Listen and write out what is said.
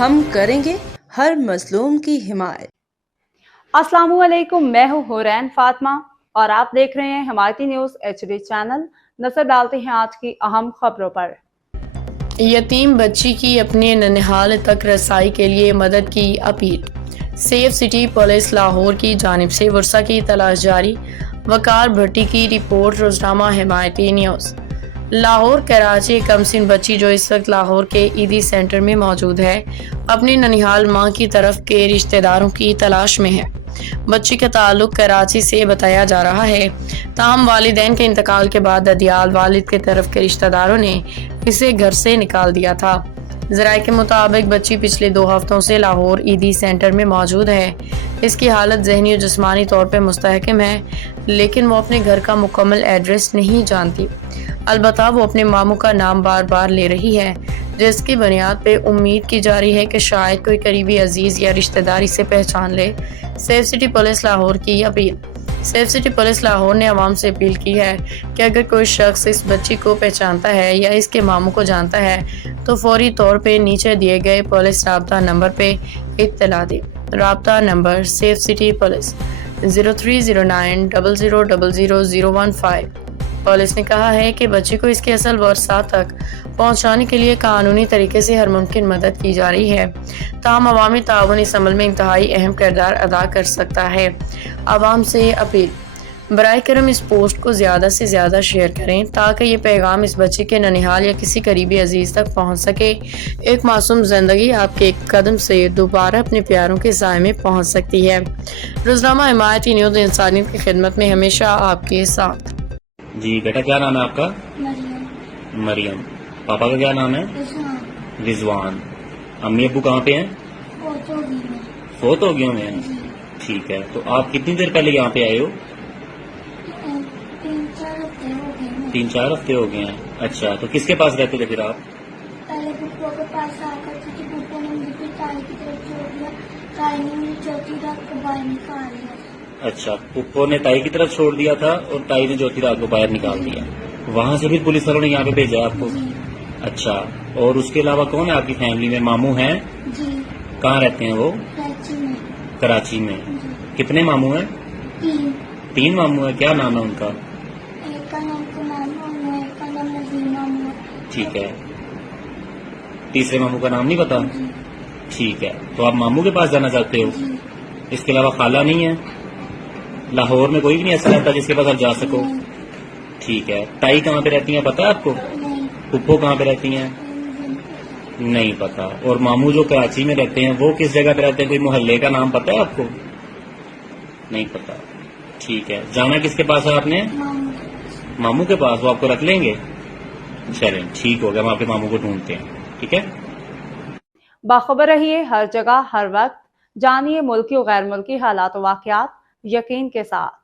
ہم کریں گے ہر مظلوم کی حمایت۔ السلام علیکم، میں ہوں حورین فاطمہ اور آپ دیکھ رہے ہیں حمایتی نیوز HD چینل۔ نظر ڈالتے ہیں آج کی اہم خبروں پر۔ یتیم بچی کی اپنے ننھیال تک رسائی کے لیے مدد کی appeal. Safe city police Lahore کی جانب سے ورثہ کی تلاش جاری۔ وقار بھٹی کی رپورٹ، روزنامہ حمایتی نیوز۔ لاہور کراچی کم سن بچی جو اس وقت لاہور کے عیدی سینٹر میں موجود ہے، اپنی ننھیال ماں کی طرف کے رشتہ داروں کی تلاش میں ہے۔ بچی کا تعلق کراچی سے بتایا جا رہا ہے، تاہم والدین کے انتقال کے بعد ددیال والد کے طرف کے رشتہ داروں نے اسے گھر سے نکال دیا تھا۔ ذرائع کے مطابق بچی پچھلے 2 ہفتوں سے لاہور عیدی سینٹر میں موجود ہے۔ اس کی حالت ذہنی و جسمانی طور پہ مستحکم ہے، لیکن وہ اپنے گھر کا مکمل ایڈریس نہیں جانتی۔ البتہ وہ اپنے ماموں کا نام بار بار لے رہی ہے، جس کی بنیاد پہ امید کی جا رہی ہے کہ شاید کوئی قریبی عزیز یا رشتہ دار اسے پہچان لے۔ سیف سٹی پولیس لاہور کی appeal. Safe city police Lahore نے عوام سے اپیل کی ہے کہ اگر کوئی شخص اس بچی کو پہچانتا ہے یا اس کے ماموں کو جانتا ہے تو فوری طور پہ نیچے دیے گئے پولیس رابطہ نمبر پہ اطلاع دے۔ رابطہ number safe city police 0309000015۔ Police نے کہا ہے کہ بچی کو اس کے اصل ورثاء تک پہنچانے کے لیے قانونی طریقے سے ہر ممکن مدد کی جا رہی ہے، تاہم عوامی تعاون اس عمل میں انتہائی اہم کردار ادا کر سکتا ہے۔ عوام سے اپیل، براہ کرم اس پوسٹ کو زیادہ سے زیادہ شیئر کریں تاکہ یہ پیغام اس بچی کے ننھیال یا کسی قریبی عزیز تک پہنچ سکے۔ ایک معصوم زندگی آپ کے ایک قدم سے دوبارہ اپنے پیاروں کے سائے میں پہنچ سکتی ہے۔ روزنامہ حمایتی نیوز انسانیت کی خدمت میں ہمیشہ آپ کے ساتھ۔ جی بیٹا، کیا نام ہے آپ کا؟ مریم۔ پاپا کا کیا نام ہے؟ رضوان۔ امی ابو کہاں پہ ہیں؟ فوت ہو گئے ہیں۔ ٹھیک ہے، تو آپ کتنی دیر پہلے یہاں پہ آئے ہو؟ 3-4 ہفتے ہو گئے ہیں۔ اچھا، تو کس کے پاس رہتے تھے پھر آپ؟ پہلے پھپھو کے پاس آ کر تھی، پھپھو نے مجھے پھر تائی کی طرف چھوڑ دیا، تائی نے مجھے چوتھی رات کو باہر نکال دیا۔ اچھا، پھپھو نے تائی کی طرف چھوڑ دیا تھا اور تائی نے چوتھی رات کو باہر نکال دیا، وہاں سے پھر پولیس والوں نے یہاں پہ بھیجا آپ کو؟ اچھا، اور اس کے علاوہ کون ہے آپ کی فیملی میں؟ ماموں ہیں؟ جی۔ کہاں رہتے ہیں وہ؟ کراچی میں۔ کراچی میں۔ کتنے ماموں ہیں؟ 3 ماموں ہیں۔ کیا نام ہے ان کا؟ ایک کا نام کمال ماموں ہے، ایک کا نام نظیر ماموں ہے۔ ٹھیک ہے، تیسرے ماموں کا نام نہیں پتا؟ جی۔ ٹھیک ہے، تو آپ ماموں کے پاس جانا چاہتے ہو؟ جی۔ اس کے علاوہ خالہ نہیں ہے؟ لاہور میں کوئی بھی نہیں ایسا رہتا جس کے پاس آپ جا سکو؟ ٹھیک ہے، تائی کہاں پہ رہتی ہیں پتا ہے آپ کو؟ نہیں۔ پھپھو کہاں پہ رہتی ہیں؟ نہیں پتا۔ اور ماموں جو کراچی میں رہتے ہیں وہ کس جگہ پہ رہتے ہیں؟ کوئی محلے کا نام پتا ہے آپ کو؟ نہیں پتا۔ ٹھیک ہے، جانا کس کے پاس ہے آپ نے؟ ماموں کے پاس۔ وہ آپ کو رکھ لیں گے؟ چلیں ٹھیک ہو گیا، ہم آپ کے ماموں کو ڈھونڈتے ہیں۔ ٹھیک ہے، باخبر رہیے ہر جگہ ہر وقت، جانیے ملکی و غیر ملکی حالات و واقعات یقین کے ساتھ۔